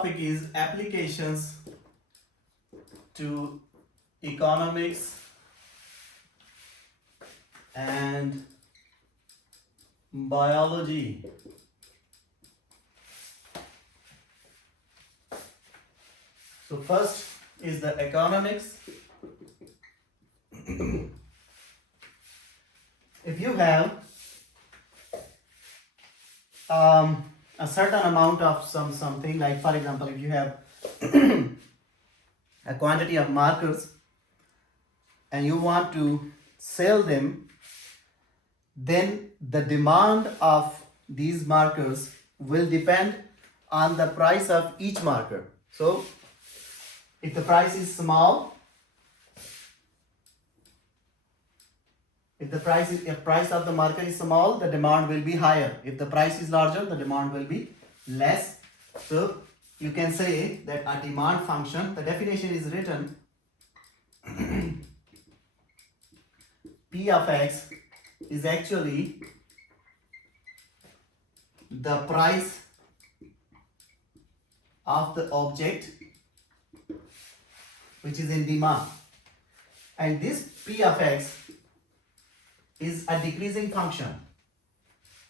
topic is applications to economics and biology. So first is the economics. If you have a certain amount of something, like for example, if you have a quantity of markers and you want to sell them, then the demand of these markers will depend on the price of each marker. So if the price is small, if the price of the marker is small, the demand will be higher. If the price is larger, the demand will be less. So you can say that a demand function, the definition is written P of x is actually the price of the object which is in demand, and this P of x is a decreasing function.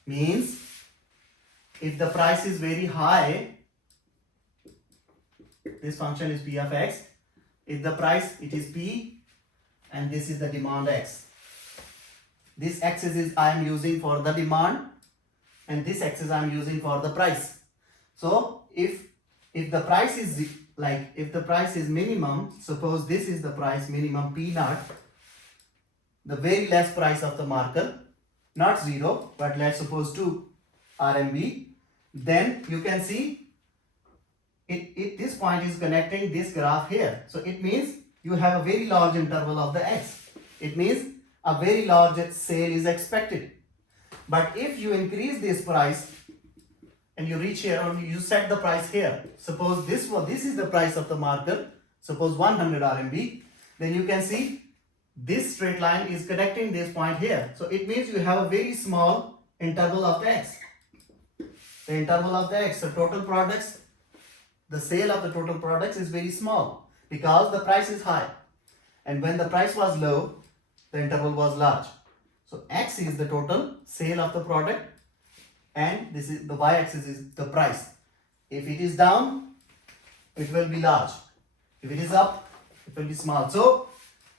Means if the price is very high, this function is P of x. If the price, it is P, and this is the demand x. This axis is I am using for the demand, and this axis I am using for the price. So if the price is if the price is minimum, suppose this is the price minimum P naught, the very less price of the marker, not 0, but let's suppose 2 RMB, then you can see this point is connecting this graph here. So it means you have a very large interval of the x. It means a very large sale is expected. But if you increase this price and you reach here, or you set the price here, suppose this is the price of the marker, suppose 100 RMB, then you can see this straight line is connecting this point here. So it means you have a very small interval of the x. The interval of the x, the total products, the sale of the total products is very small because the price is high. And when the price was low, the interval was large. So x is the total sale of the product, and this is the y-axis is the price. If it is down, it will be large. If it is up, it will be small. So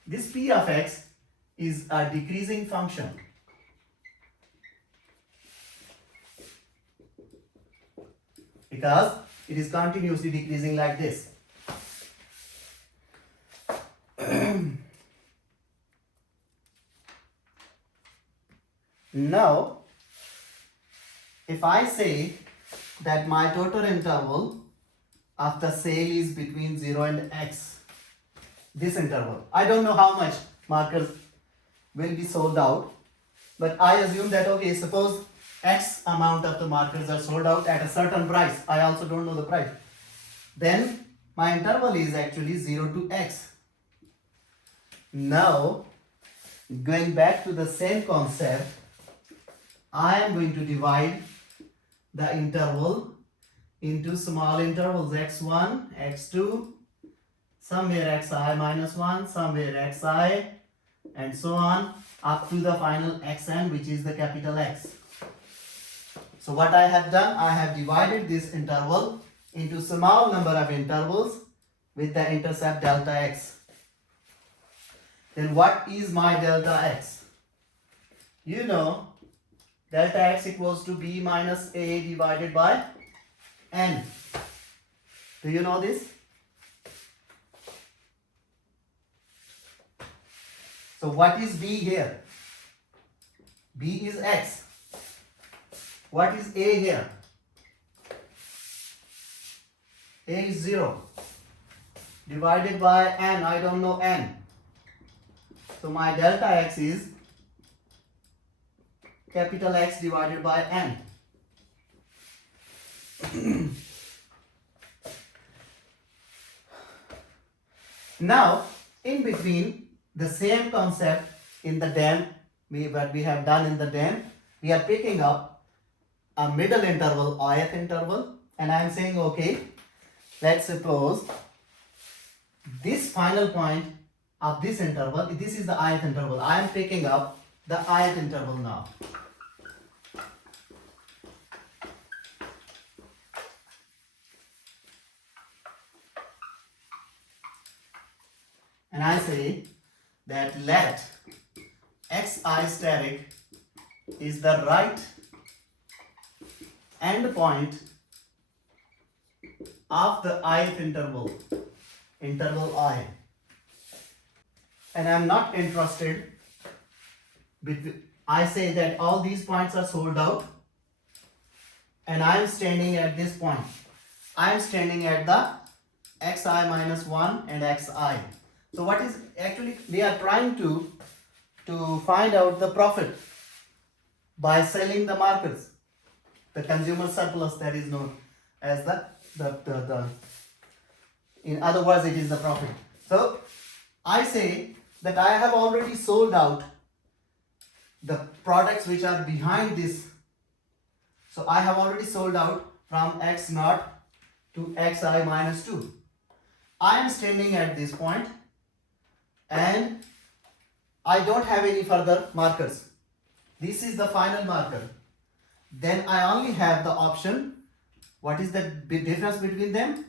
this P of x is a decreasing function. Because it is continuously decreasing like this. Now, if I say that my total interval of the sale is between 0 and x, this interval, I don't know how much markers will be sold out, but I assume that, okay, suppose x amount of the markers are sold out at a certain price. I also don't know the price. Then my interval is actually 0 to x. Now, going back to the same concept, I am going to divide the interval into small intervals, x1, x2, somewhere xi minus 1, somewhere xi, and so on, up to the final xn, which is the capital X. So what I have done, I have divided this interval into small number of intervals with the intercept delta x. Then what is my delta x? You know, delta x equals to b minus a divided by n. Do you know this? So what is b here? B is x. What is a here? A is 0 divided by n. I don't know n. So my delta x is capital X divided by n. Now, in between, the same concept in the DEM, what we have done in the DEM, we are picking up a middle interval, ith interval, and I am saying, okay, let's suppose this final point of this interval, this is the ith interval. I am picking up the ith interval now. And I say that let xi steric is the right end point of the ith interval, interval I. And I am not interested between, I say that all these points are sold out and I am standing at this point. I am standing at the xi minus 1 and xi. So what is actually, we are trying to find out the profit by selling the markers, the consumer surplus that is known as the in other words it is the profit. So I say that I have already sold out the products which are behind this. So I have already sold out from x naught to xi minus 2. I am standing at this point and I don't have any further markers. This is the final marker. Then I only have the option. What is the difference between them?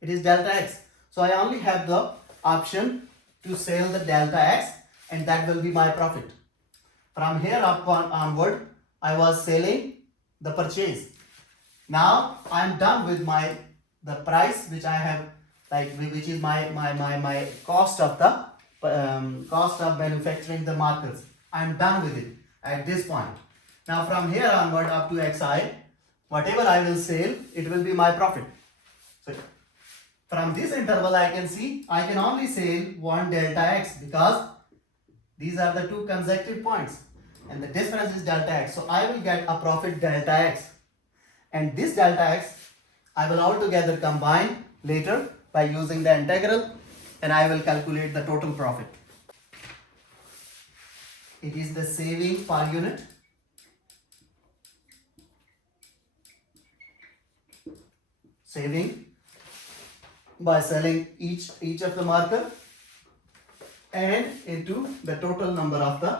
It is delta x. So I only have the option to sell the delta x and that will be my profit. From here onward, I was selling the purchase. Now I am done with the price which I have, which is my cost of the cost of manufacturing the markers. I am done with it at this point. Now from here onward up to xi, whatever I will sell, it will be my profit. So from this interval I can see I can only sell one delta x because these are the two consecutive points and the difference is delta x. So I will get a profit delta x, and this delta x I will altogether combine later by using the integral and I will calculate the total profit. It is the saving per unit. Saving by selling each of the marker and into the total number of the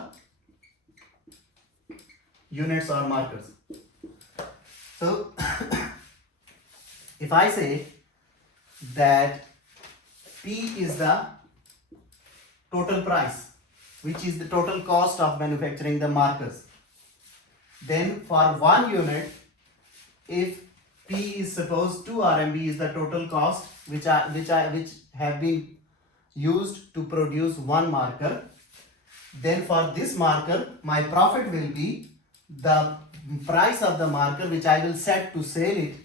units or markers. So if I say that P is the total price, which is the total cost of manufacturing the markers, then for 1 unit, if P is suppose 2 RMB is the total cost which have been used to produce one marker, then for this marker my profit will be the price of the marker which I will set to sell it.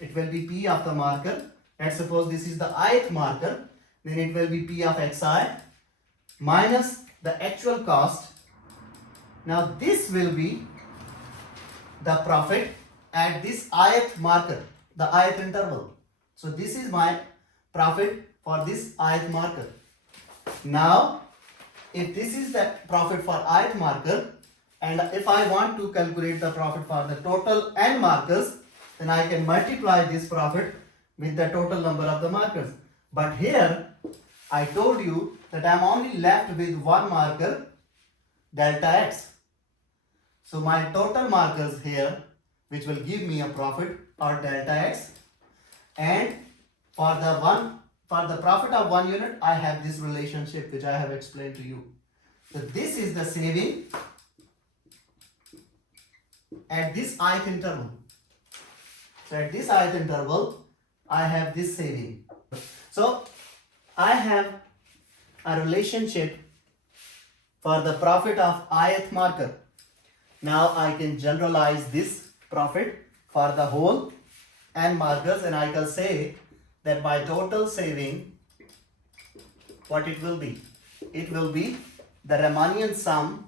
It will be P of the marker. Let's suppose this is the ith marker, then it will be P of xi minus the actual cost. Now this will be the profit at this ith marker, the ith interval. So this is my profit for this ith marker. Now if this is the profit for ith marker, and if I want to calculate the profit for the total n markers, then I can multiply this profit with the total number of the markers. But here I told you that I am only left with one marker, delta x. So my total markers here, which will give me a profit, are delta x, and for the profit of 1 unit I have this relationship which I have explained to you. So this is the saving at this ith interval. So at this ith interval I have this saving. So I have a relationship for the profit of ith marker. Now I can generalize this profit for the whole n markers, and I can say that my total saving, what it will be? It will be the Riemannian sum.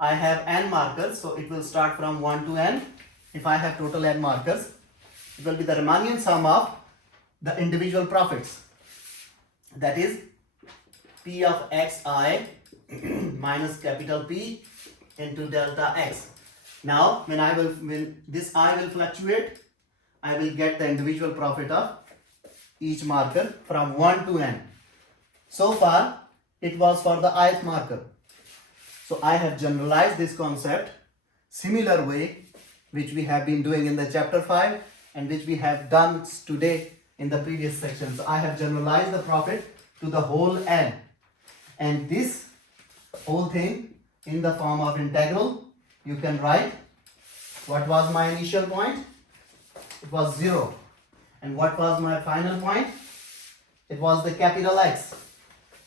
I have n markers, so it will start from 1 to n. If I have total n markers, it will be the Riemannian sum of the individual profits. That is P of xi minus capital P into delta x. Now when this I will fluctuate, I will get the individual profit of each marker from 1 to n. So far, it was for the ith marker. So I have generalized this concept similar way which we have been doing in the chapter 5 and which we have done today in the previous section. So I have generalized the profit to the whole n, and this whole thing in the form of integral. You can write what was my initial point? It was 0. And what was my final point? It was the capital X.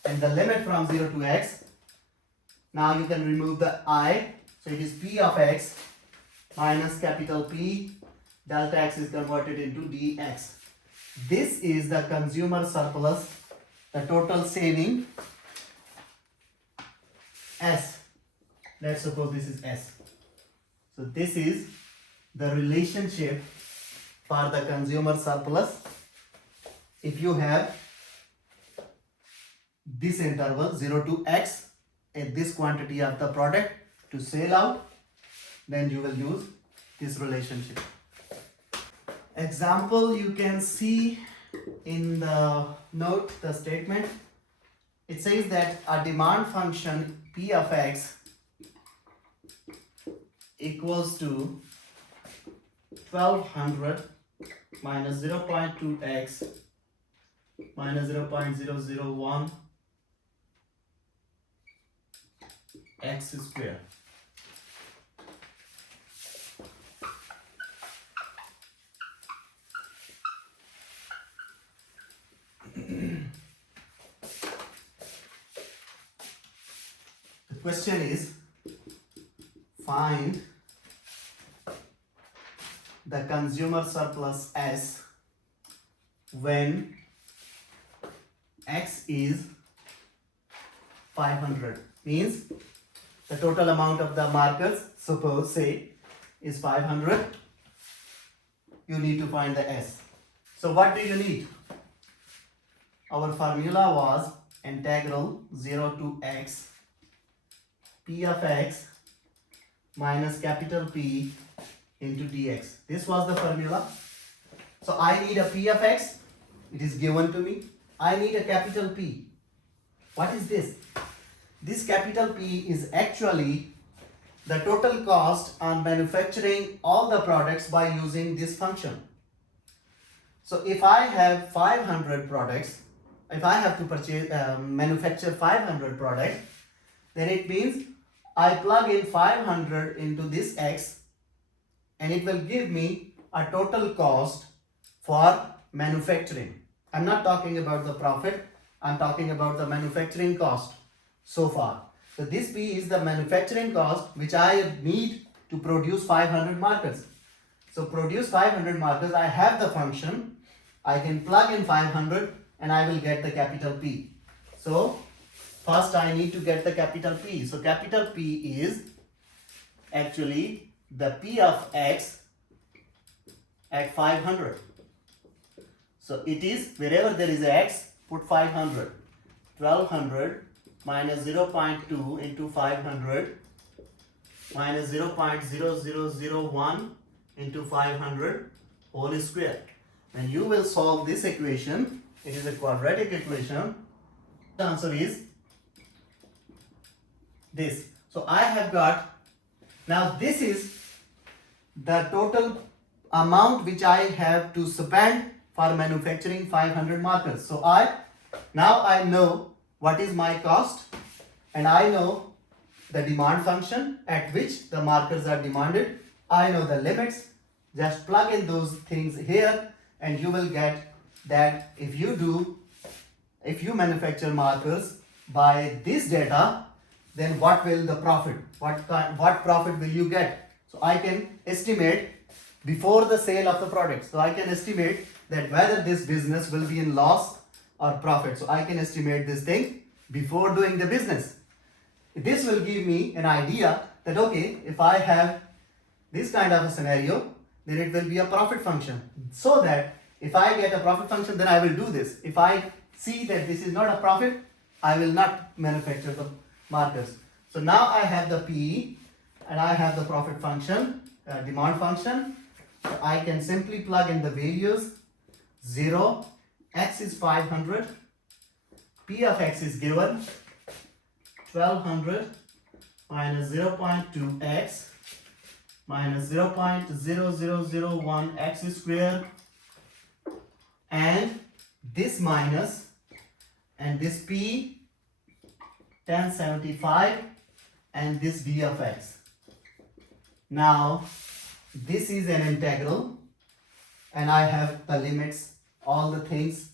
And the limit from 0 to x. Now you can remove the I. So it is P of x minus capital P. Delta x is converted into dx. This is the consumer surplus, the total saving S. Let's suppose this is S. So this is the relationship for the consumer surplus. If you have this interval 0 to x and this quantity of the product to sell out, then you will use this relationship. Example, you can see in the note the statement. It says that a demand function P of x equals to 1200 minus 0.2x minus 0.001 x square. The question is, find the consumer surplus S when X is 500. Means the total amount of the markers, suppose say, is 500. You need to find the S. So what do you need? Our formula was integral 0 to x P of x minus capital P into dx. This was the formula. So I need a P of x. It is given to me. I need a capital P. What is this? This capital P is actually the total cost on manufacturing all the products by using this function. So if I have 500 products, if I have to manufacture 500 products, then it means I plug in 500 into this x and it will give me a total cost for manufacturing. I'm not talking about the profit, I'm talking about the manufacturing cost so far. So this P is the manufacturing cost which I need to produce 500 markers. So produce 500 markers, I have the function, I can plug in 500 and I will get the capital P. So first I need to get the capital P. So capital P is actually the P of x at 500. So it is, wherever there is x, put 500. 1200 minus 0.2 into 500 minus 0.0001 into 500 whole square. When you will solve this equation, it is a quadratic equation. The answer is this. So I have got, now this is the total amount which I have to spend for manufacturing 500 markers. So now I know what is my cost and I know the demand function at which the markers are demanded. I know the limits. Just plug in those things here and you will get that if you manufacture markers by this data, then what will the profit, what profit will you get? So I can estimate before the sale of the product. So I can estimate that whether this business will be in loss or profit. So I can estimate this thing before doing the business. This will give me an idea that okay, if I have this kind of a scenario, then it will be a profit function. So that if I get a profit function, then I will do this. If I see that this is not a profit, I will not manufacture the markers. So now I have the P and I have the profit function, demand function. So I can simply plug in the values. 0, x is 500, p of x is given 1200 minus 0.2x minus 0.0001 x square, and this minus, and this p 1075, and this d of x. Now this is an integral and I have the limits, all the things.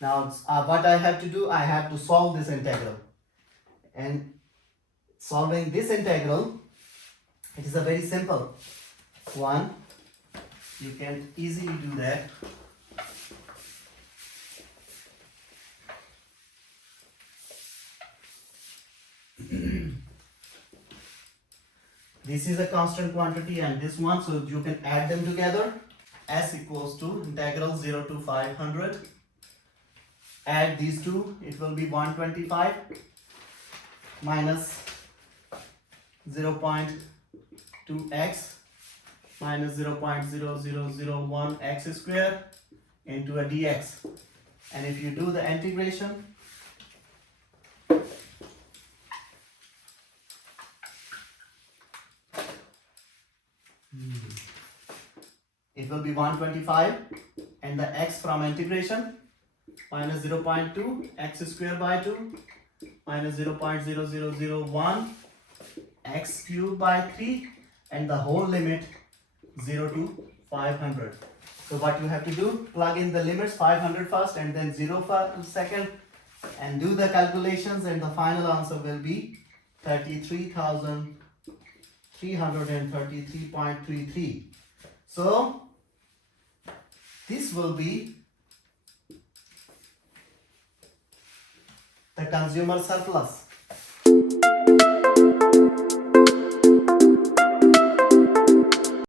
Now what I have to do, I have to solve this integral, and solving this integral, it is a very simple one. You can easily do that. This is a constant quantity and this one, so you can add them together. S equals to integral 0 to 500. Add these two, it will be 125 minus 0.2x minus 0.0001 x square into a dx. And if you do the integration, it will be 125, and the x from integration minus 0.2 x square by 2 minus 0.0001 x cube by 3, and the whole limit 0 to 500. So what you have to do, plug in the limits 500 first and then 0 second, and do the calculations, and the final answer will be 33,333.33. So this will be the consumer surplus.